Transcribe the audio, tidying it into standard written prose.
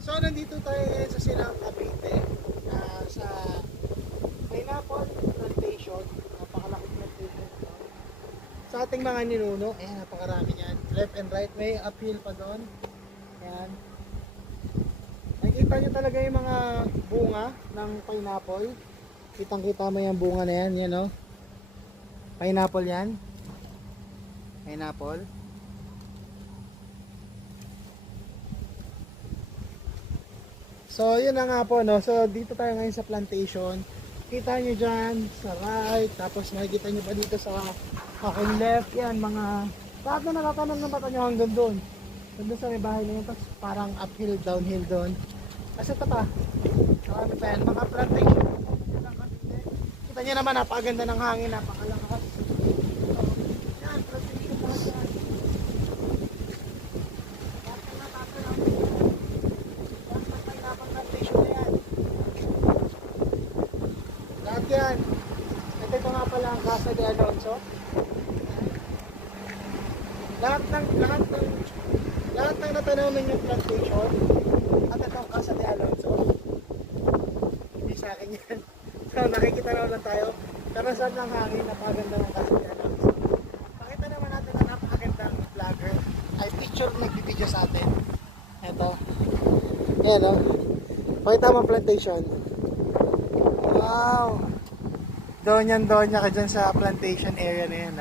So nandito tayo ngayon sa Silang Cavite, sa Pineapple Plantation. Napakalaking plantation ito. Sa ating mga ninuno, ayan, napakarami yan. Left and right, may uphill pa doon. Ayan. Nakikita nyo talaga yung mga bunga ng pineapple. Kitang kita mo yung bunga na yan, yan o. Pineapple yan. Pineapple. So yun na nga po, no? So dito tayo ngayon sa plantation. Kita nyo dyan sa right, tapos makikita nyo pa dito sa aking left, yan mga lahat na nakakanan ng mata nyo hanggang doon. Doon sa may bahay na yun, tapos parang uphill, downhill doon. Kasi ito pa, marami pa yan, mga plantation. Kita nyo naman, napakaganda ng hangin, napakalakas. Yan, plantation lahat yan. Lahat yan. Ito nga pala ang Casa de Alonso. Lahat ng natanaw ninyong plantation at itong Casa de Alonso. Hindi sa akin yan. So nakikita naman lang tayo. Karasan ng hangin, napaganda ng Casa de Alonso. Pakita naman natin na napakagandang vlogger ay picture nagbibideo sa atin. Ito. Yan o. Pakita mo plantation. Wow! Donya ka dyan sa plantation area na yan